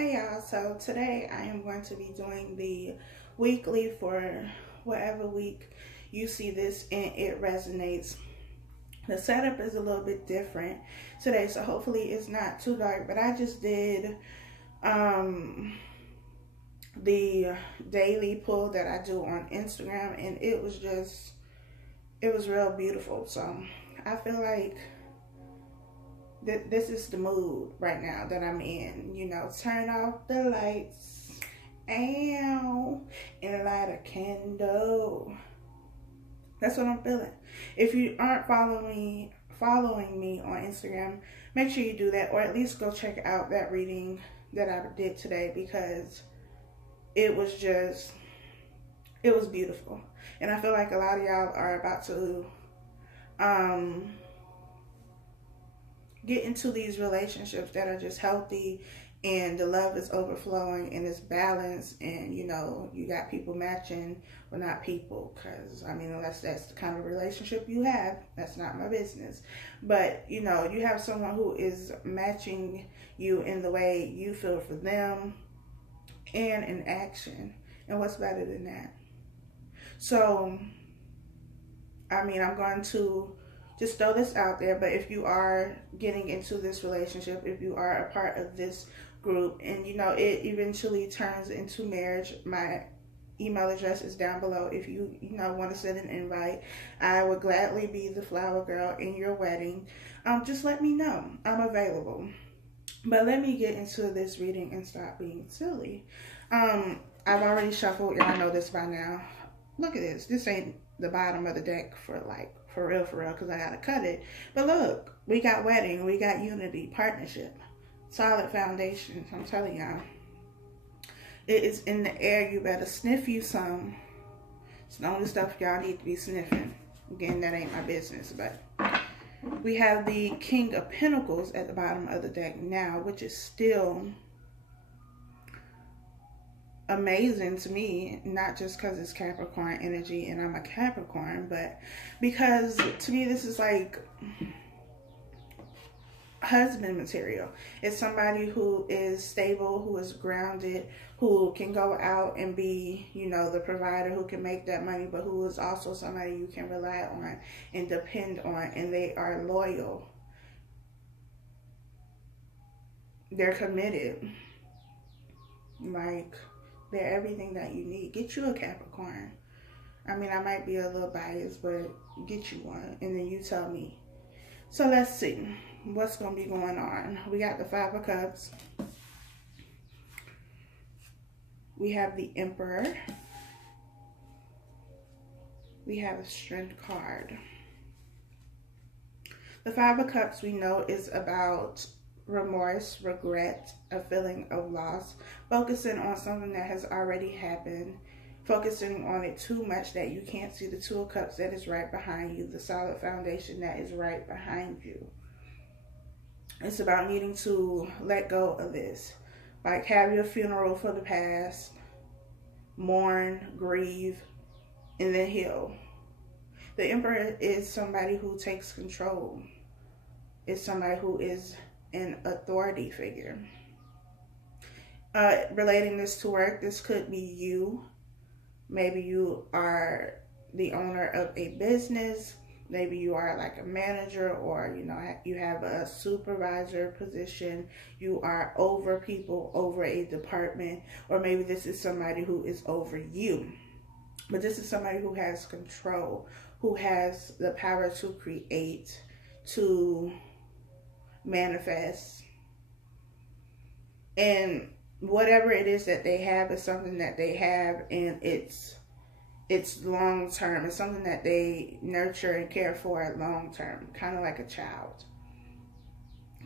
Hey y'all, so today I am going to be doing the weekly for whatever week you see this and it resonates. The setup is a little bit different today, so hopefully it's not too dark, but I just did the daily pull that I do on Instagram, and it was real beautiful. So I feel like this is the mood right now that I'm in. You know, turn off the lights, and light a candle. That's what I'm feeling. If you aren't following me on Instagram, make sure you do that, or at least go check out that reading that I did today, because it was beautiful. And I feel like a lot of y'all are about to get into these relationships that are just healthy, and the love is overflowing and it's balanced, and you know, you got people matching. Well, not people, because I mean, unless that's the kind of relationship you have, that's not my business. But you know, you have someone who is matching you in the way you feel for them and in action. And what's better than that? So I mean, I'm going to just throw this out there, but if you are getting into this relationship, if you are a part of this group, and you know, it eventually turns into marriage, my email address is down below. If you want to send an invite, I would gladly be the flower girl in your wedding. Just let me know. I'm available. But let me get into this reading and stop being silly. I've already shuffled. Y'all know this by now. Look at this. This ain't the bottom of the deck for real, because I gotta cut it. But look, we got wedding, we got unity, partnership, solid foundation. I'm telling y'all, it is in the air. You better sniff you some. It's the only stuff y'all need to be sniffing. Again, that ain't my business. But we have the King of Pentacles at the bottom of the deck now, which is still amazing to me, not just because it's Capricorn energy and I'm a Capricorn, but because to me this is like husband material. It's somebody who is stable, who is grounded, who can go out and be, you know, the provider, who can make that money, but who is also somebody you can rely on and depend on, and they are loyal. They're committed. Like, they're everything that you need. Get you a Capricorn. I mean, I might be a little biased, but get you one, and then you tell me. So let's see what's going to be going on. We got the Five of Cups. We have the Emperor. We have a Strength card. The Five of Cups, we know, is about remorse, regret, a feeling of loss, focusing on something that has already happened, focusing on it too much that you can't see the Two of Cups that is right behind you, the solid foundation that is right behind you. It's about needing to let go of this. Like, have your funeral for the past, mourn, grieve, and then heal. The Emperor is somebody who takes control. It's somebody who is an authority figure. Relating this to work, this could be you. Maybe you are the owner of a business. Maybe you are like a manager, or you know, you have a supervisor position. You are over people, over a department, or maybe this is somebody who is over you. But this is somebody who has control, who has the power to create, to manifest, and whatever it is that they have is something that they have, and it's long term. It's something that they nurture and care for long term, kind of like a child.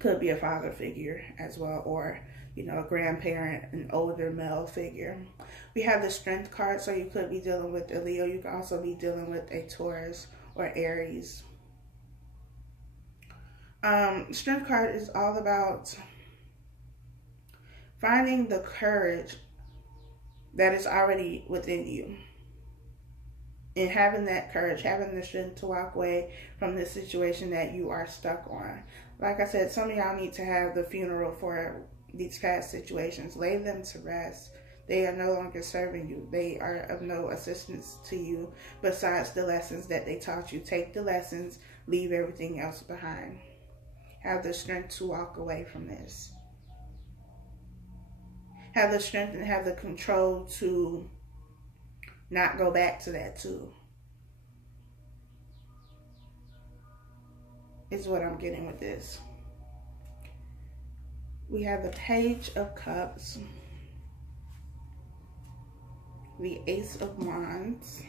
Could be a father figure as well, or you know, a grandparent, an older male figure. We have the Strength card, so you could be dealing with a Leo. You could also be dealing with a Taurus or Aries. Strength card is all about finding the courage that is already within you, and having that courage, having the strength to walk away from the situation that you are stuck on. Like I said, some of y'all need to have the funeral for these past situations. Lay them to rest. They are no longer serving you. They are of no assistance to you besides the lessons that they taught you. Take the lessons, leave everything else behind. Have the strength to walk away from this. Have the strength and have the control to not go back to that too. Is what I'm getting with this. We have the Page of Cups, the Ace of Wands,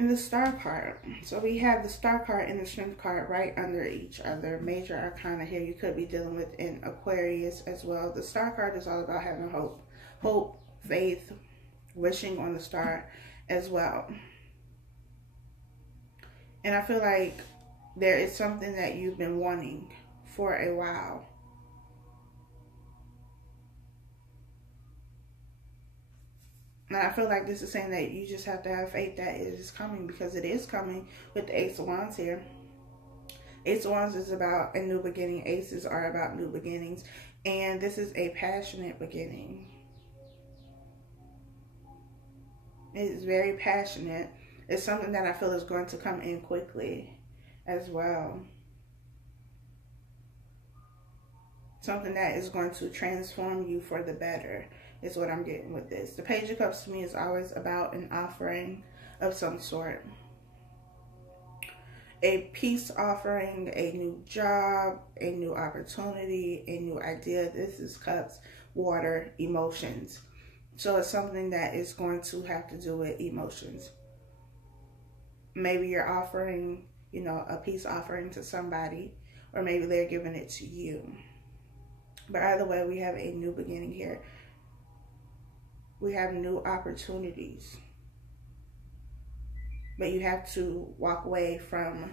and the Star card. So we have the Star card and the Strength card right under each other. Major arcana here. You could be dealing with an Aquarius as well. The Star card is all about having hope, faith, wishing on the star as well. And I feel like there is something that you've been wanting for a while. And I feel like this is saying that you just have to have faith that it is coming, because it is coming with the Ace of Wands here. Ace of Wands is about a new beginning. Aces are about new beginnings. And this is a passionate beginning. It is very passionate. It's something that I feel is going to come in quickly as well. Something that is going to transform you for the better is what I'm getting with this. The Page of Cups to me is always about an offering of some sort. A peace offering, a new job, a new opportunity, a new idea. This is Cups, water, emotions. So it's something that is going to have to do with emotions. Maybe you're offering, you know, a peace offering to somebody, or maybe they're giving it to you. But either way, we have a new beginning here. We have new opportunities. But you have to walk away from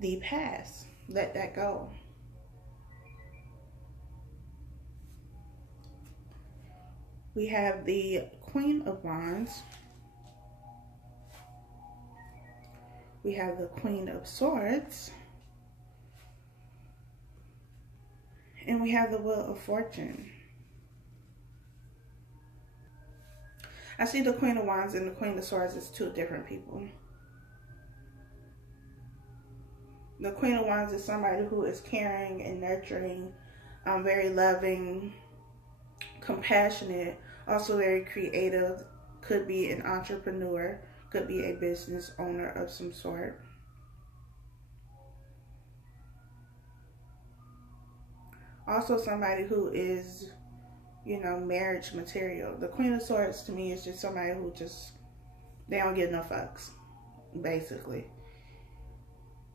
the past. Let that go. We have the Queen of Wands. We have the Queen of Swords. And we have the Wheel of Fortune. I see the Queen of Wands and the Queen of Swords as two different people. The Queen of Wands is somebody who is caring and nurturing, very loving, compassionate, also very creative, could be an entrepreneur, could be a business owner of some sort. Also somebody who is, you know, marriage material. The Queen of Swords to me is just somebody who just, they don't give no fucks, basically.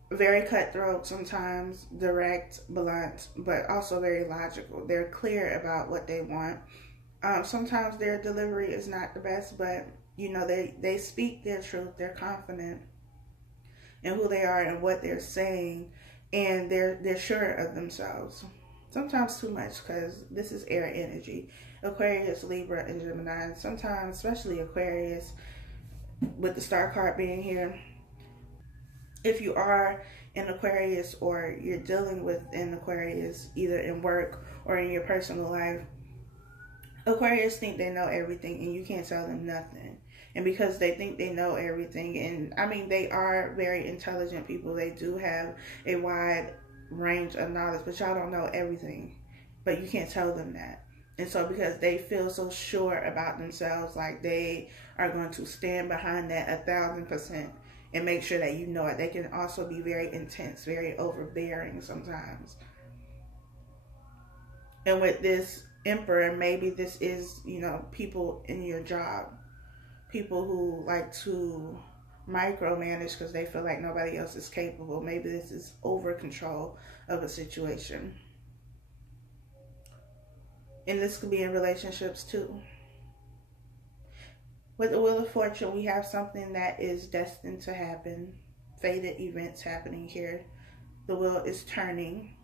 Very cutthroat sometimes, direct, blunt, but also very logical. They're clear about what they want. Sometimes their delivery is not the best, but, you know, they speak their truth. They're confident in who they are and what they're saying, and they're sure of themselves. Sometimes too much, because this is air energy. Aquarius, Libra, and Gemini. Sometimes, especially Aquarius, with the Star card being here, if you are an Aquarius or you're dealing with an Aquarius, either in work or in your personal life, Aquarius think they know everything and you can't tell them nothing. And because they think they know everything, and I mean, they are very intelligent people. They do have a wide range of knowledge, but y'all don't know everything. But you can't tell them that. And so because they feel so sure about themselves, like they are going to stand behind that 1000% and make sure that you know it. They can also be very intense, very overbearing sometimes. And with this Emperor, maybe this is, you know, people in your job. People who like to micromanage because they feel like nobody else is capable. Maybe this is over control of a situation. And this could be in relationships too. With the Wheel of Fortune, we have something that is destined to happen. Fated events happening here. The wheel is turning.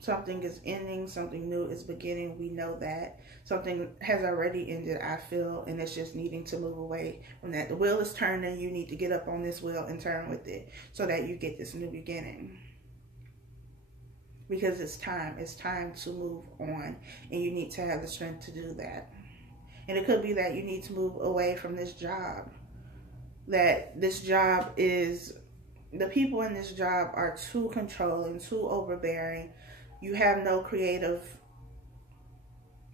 Something is ending. Something new is beginning. We know that. Something has already ended, I feel, and it's just needing to move away from that. The wheel is turning. You need to get up on this wheel and turn with it so that you get this new beginning. because it's time. It's time to move on, and you need to have the strength to do that. And it could be that you need to move away from this job. That this job is, the people in this job are too controlling, too overbearing. You have no creative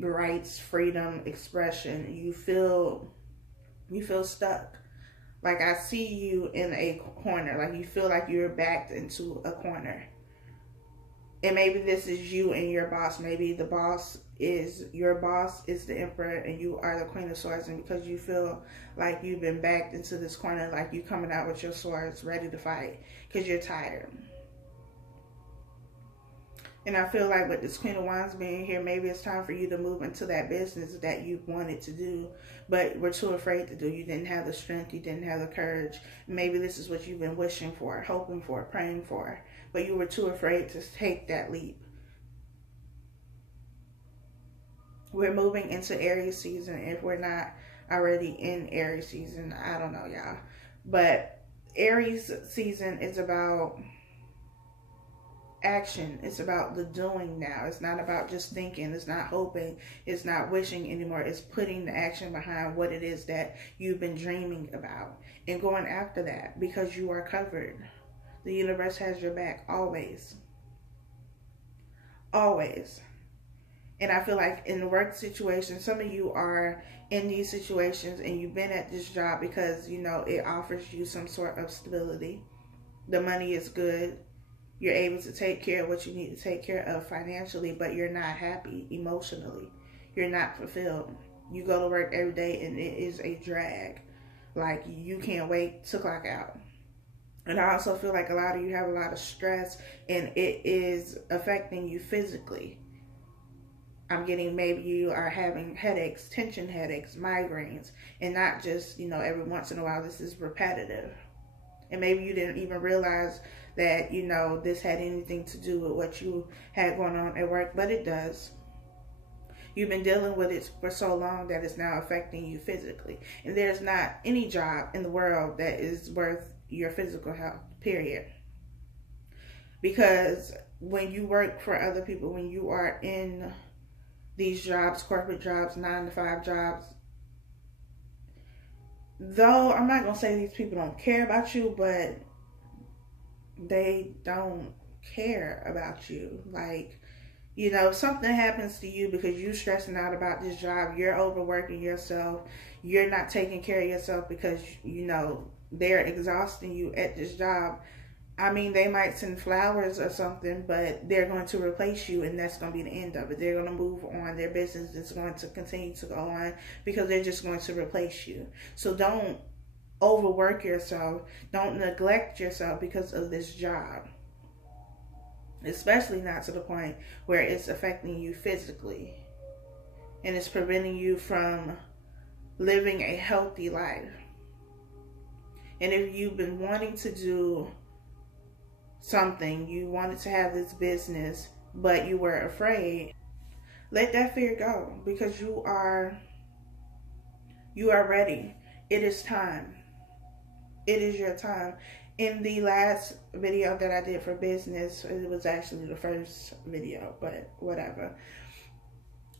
rights, freedom, expression. You feel stuck. Like, I see you in a corner. Like, you feel like you're backed into a corner. And maybe this is you and your boss. Maybe the boss is, your boss is the emperor and you are the queen of swords. And because you feel like you've been backed into this corner, like you coming out with your swords ready to fight because you're tired. And I feel like with this Queen of Wands being here, maybe it's time for you to move into that business that you wanted to do, but were too afraid to do. You didn't have the strength. You didn't have the courage. Maybe this is what you've been wishing for, hoping for, praying for, but you were too afraid to take that leap. We're moving into Aries season. If we're not already in Aries season, I don't know, y'all. But Aries season is about action. It's about the doing now. It's not about just thinking. It's not hoping. It's not wishing anymore. It's putting the action behind what it is that you've been dreaming about and going after that, because you are covered. The universe has your back always. Always. And I feel like in the work situation, some of you are in these situations and you've been at this job because, you know, it offers you some sort of stability. The money is good. You're able to take care of what you need to take care of financially, but you're not happy emotionally. You're not fulfilled. You go to work every day and it is a drag. Like, you can't wait to clock out. And I also feel like a lot of you have a lot of stress and it is affecting you physically. I'm getting, maybe you are having headaches, tension headaches, migraines, and not just, you know, every once in a while. This is repetitive. And maybe you didn't even realize that, you know, this had anything to do with what you had going on at work, but it does. You've been dealing with it for so long that it's now affecting you physically. And there's not any job in the world that is worth your physical health, period. Because when you work for other people, when you are in these jobs, corporate jobs, 9-to-5 jobs, though I'm not going to say these people don't care about you, but they don't care about you. Like, you know, if something happens to you because you're stressing out about this job, you're overworking yourself, you're not taking care of yourself because, you know, they're exhausting you at this job. I mean, they might send flowers or something, but they're going to replace you, and that's going to be the end of it. They're going to move on. Their business is going to continue to go on because they're just going to replace you. So don't overwork yourself. Don't neglect yourself because of this job. Especially not to the point where it's affecting you physically. And it's preventing you from living a healthy life. And if you've been wanting to do something, you wanted to have this business, but you were afraid, let that fear go, because you are ready. It is time. It is your time. In the last video that I did for business, it was actually the first video, but whatever.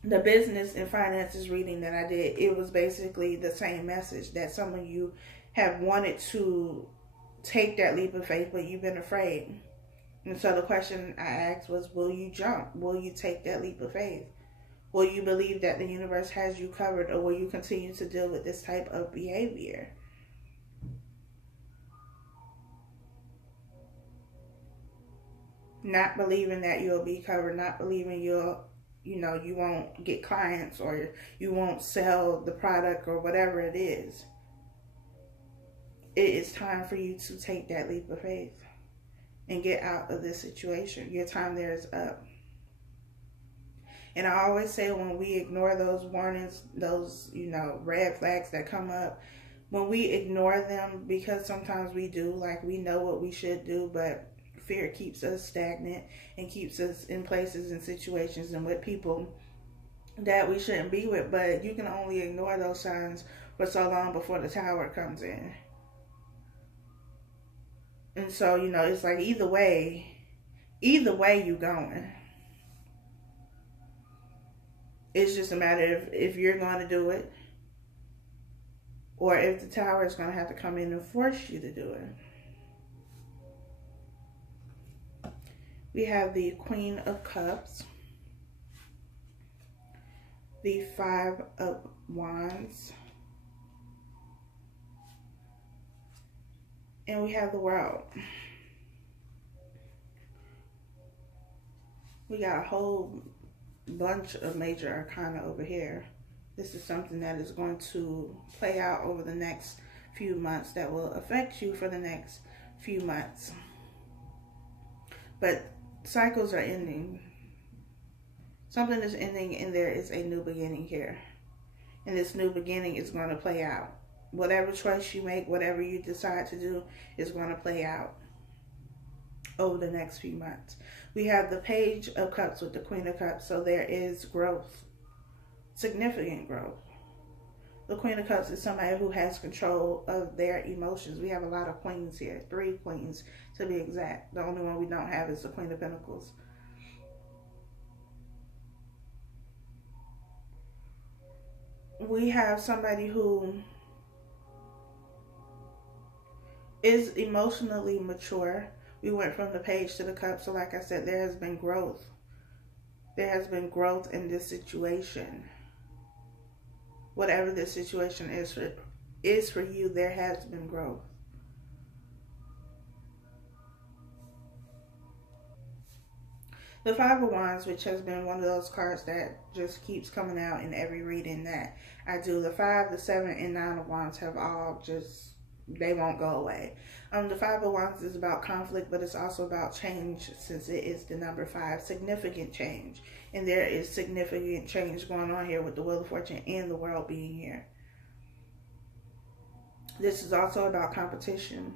The business and finances reading that I did, it was basically the same message, that some of you have wanted to take that leap of faith, but you've been afraid. And so the question I asked was, will you jump? Will you take that leap of faith? Will you believe that the universe has you covered, or will you continue to deal with this type of behavior? Not believing that you'll be covered, not believing you won't get clients, or you won't sell the product, or whatever it is. It is time for you to take that leap of faith and get out of this situation. Your time there is up. And I always say, when we ignore those warnings, those, red flags that come up, when we ignore them, because sometimes we do, like, we know what we should do, but fear keeps us stagnant and keeps us in places and situations and with people that we shouldn't be with. But you can only ignore those signs for so long before the tower comes in. And so, it's like, either way, either way you going. It's just a matter of if you're going to do it, or if the Tower is going to have to come in and force you to do it. We have the Queen of Cups, the Five of Wands, and we have the World. We got a whole bunch of major arcana over here. This is something that is going to play out over the next few months, that will affect you for the next few months. But cycles are ending. Something is ending, and there is a new beginning here. And this new beginning is going to play out. Whatever choice you make, whatever you decide to do, is going to play out over the next few months. We have the Page of Cups with the Queen of Cups, so there is growth, significant growth. The Queen of Cups is somebody who has control of their emotions. We have a lot of queens here, 3 queens to be exact. The only one we don't have is the Queen of Pentacles. We have somebody who is emotionally mature. We went from the Page to the Cup, so like I said, there has been growth. There has been growth in this situation. Whatever this situation is for you, there has been growth. The Five of Wands, which has been one of those cards that just keeps coming out in every reading that I do. The 5, the 7, and 9 of Wands have all just, they won't go away. The 5 of Wands is about conflict, but it's also about change, since it is the number 5. Significant change. And there is significant change going on here with the Wheel of Fortune and the World being here. This is also about competition.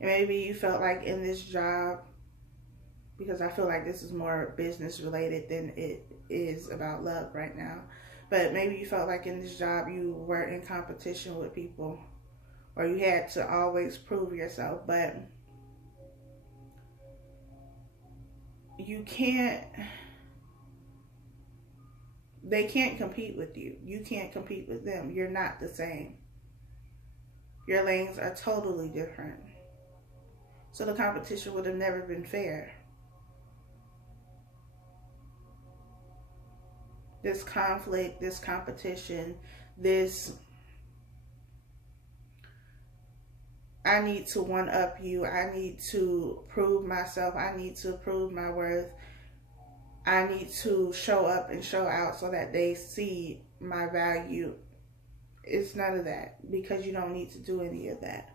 And maybe you felt like in this job, because I feel like this is more business related than it is about love right now. But maybe you felt like in this job you were in competition with people, or you had to always prove yourself. But you can't, they can't compete with you. You can't compete with them. You're not the same. Your lanes are totally different. So the competition would have never been fair. This conflict, this competition, this, I need to one-up you. I need to prove myself. I need to prove my worth. I need to show up and show out so that they see my value. It's none of that, because you don't need to do any of that.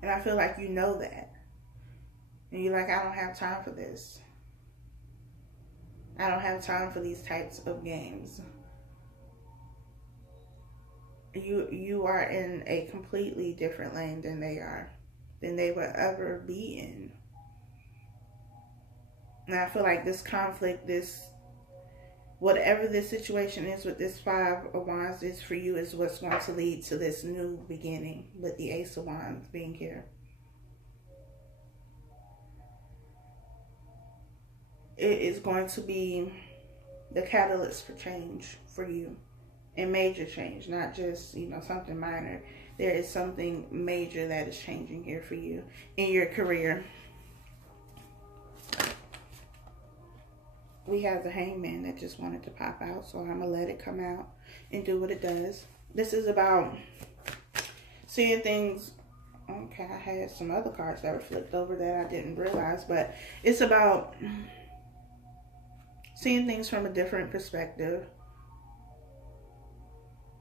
And I feel like you know that. And you're like, I don't have time for this. I don't have time for these types of games. You are in a completely different lane than they are, than they would ever be in. And I feel like this conflict, this, whatever this situation is with this 5 of Wands is for you, is what's going to lead to this new beginning with the Ace of Wands being here. It is going to be the catalyst for change for you, and major change, not just, you know, something minor. There is something major that is changing here for you in your career. We have the Hangman that just wanted to pop out, so I'm going to let it come out and do what it does. This is about seeing things. Okay, I had some other cards that were flipped over that I didn't realize, but it's about seeing things from a different perspective.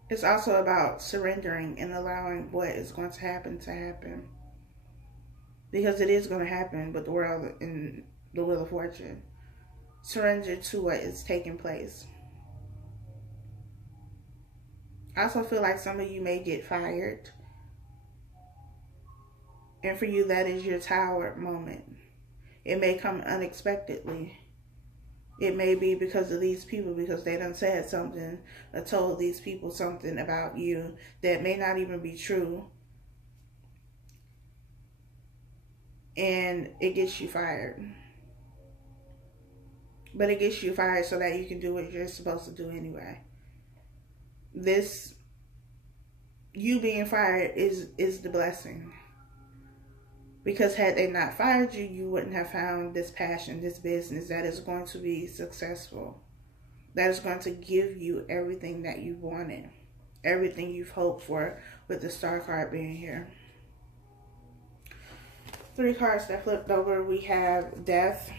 It's also about surrendering and allowing what is going to happen. Because it is going to happen with the World and the Wheel of Fortune. Surrender to what is taking place. I also feel like some of you may get fired. And for you, that is your Tower moment. It may come unexpectedly. It may be because of these people, because they done said something or told these people something about you that may not even be true. And it gets you fired. But it gets you fired so that you can do what you're supposed to do anyway. This, you being fired is the blessing. Because had they not fired you, you wouldn't have found this passion, this business that is going to be successful. That is going to give you everything that you wanted. Everything you've hoped for, with the Star card being here. 3 cards that flipped over, we have Death.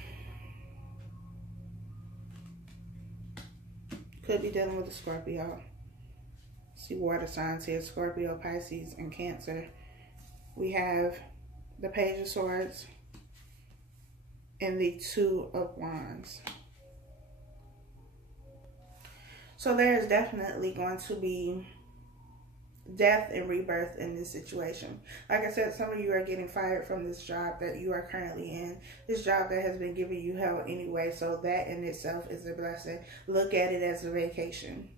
Could be dealing with a Scorpio. See water signs here, Scorpio, Pisces, and Cancer. We have the Page of Swords and the 2 of Wands. So there is definitely going to be death and rebirth in this situation. Like I said, some of you are getting fired from this job that you are currently in. This job that has been giving you hell anyway. So that in itself is a blessing. Look at it as a vacation.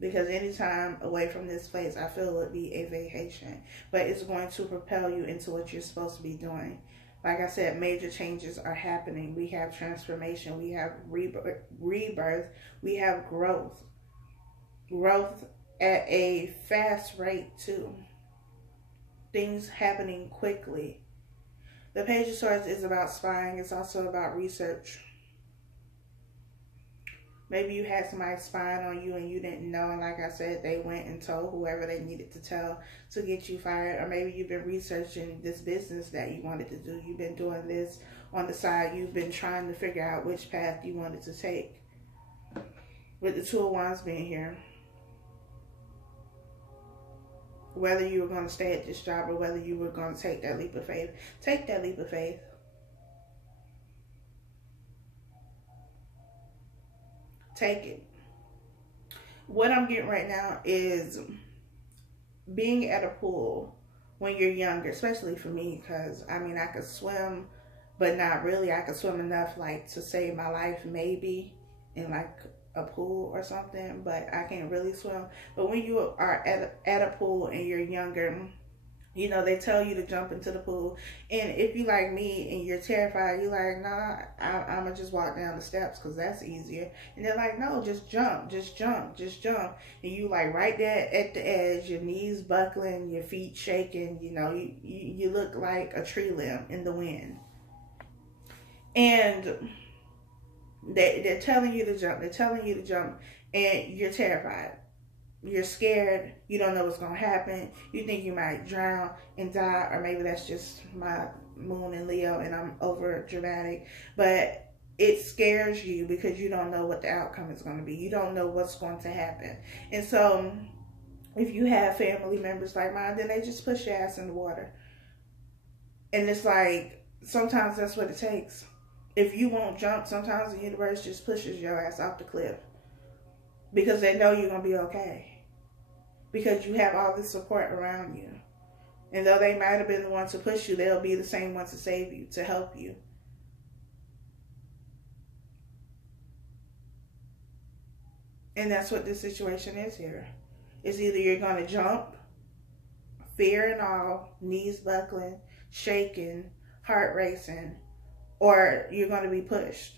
Because any time away from this place, I feel it would be a vacation. But it's going to propel you into what you're supposed to be doing. Like I said, major changes are happening. We have transformation. We have rebirth. We have growth. Growth at a fast rate too. Things happening quickly. The Page of Swords is about spying. It's also about research. Maybe you had somebody spying on you and you didn't know, and like I said, they went and told whoever they needed to tell to get you fired. Or maybe you've been researching this business that you wanted to do. You've been doing this on the side. You've been trying to figure out which path you wanted to take. With the 2 of Wands being here. Whether you were going to stay at this job or whether you were going to take that leap of faith. Take that leap of faith. Take it. What I'm getting right now is being at a pool when you're younger, especially for me, because I mean, I could swim, but not really. I could swim enough like to save my life maybe in like a pool or something, but I can't really swim. But when you are at a pool and you're younger, you know, they tell you to jump into the pool. And if you like me and you're terrified, you're like, nah, I'm going to just walk down the steps because that's easier. And they're like, no, just jump, just jump, just jump. And you like right there at the edge, your knees buckling, your feet shaking, you know, you look like a tree limb in the wind. And they're telling you to jump. They're telling you to jump. And you're terrified. You're scared. You don't know what's going to happen. You think you might drown and die. Or maybe that's just my moon in Leo and I'm over dramatic. But it scares you because you don't know what the outcome is going to be. You don't know what's going to happen. And so if you have family members like mine, then they just push your ass in the water. And it's like, sometimes that's what it takes. If you won't jump, sometimes the universe just pushes your ass off the cliff. Because they know you're going to be okay. Because you have all this support around you. And though they might have been the ones to push you, they'll be the same ones to save you, to help you. And that's what this situation is here. It's either you're going to jump, fear and all, knees buckling, shaking, heart racing, or you're going to be pushed.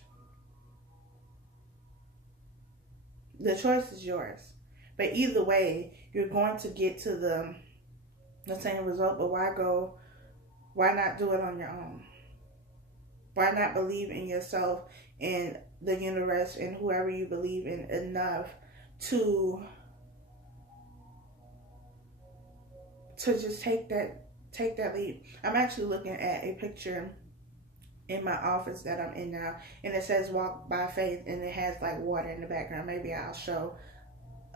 The choice is yours. But either way, you're going to get to the same result. But why not do it on your own? Why not believe in yourself and the universe and whoever you believe in enough to just take that leap? I'm actually looking at a picture in my office that I'm in now, and it says walk by faith, and it has like water in the background. Maybe I'll show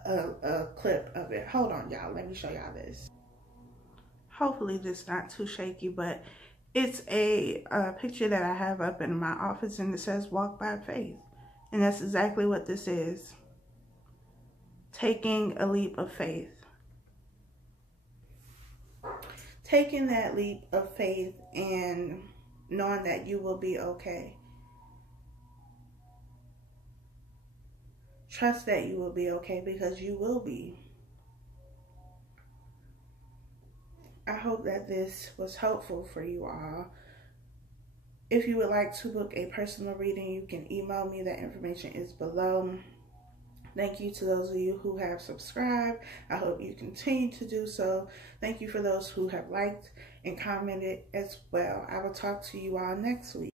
a clip of it. Hold on, y'all. Let me show y'all this. Hopefully this is not too shaky, but it's a picture that I have up in my office, and it says walk by faith. And that's exactly what this is. Taking a leap of faith. Taking that leap of faith and knowing that you will be okay. Trust that you will be okay, because you will be. I hope that this was helpful for you all. If you would like to book a personal reading, you can email me. That information is below. Thank you to those of you who have subscribed. I hope you continue to do so. Thank you for those who have liked and commented as well. I will talk to you all next week.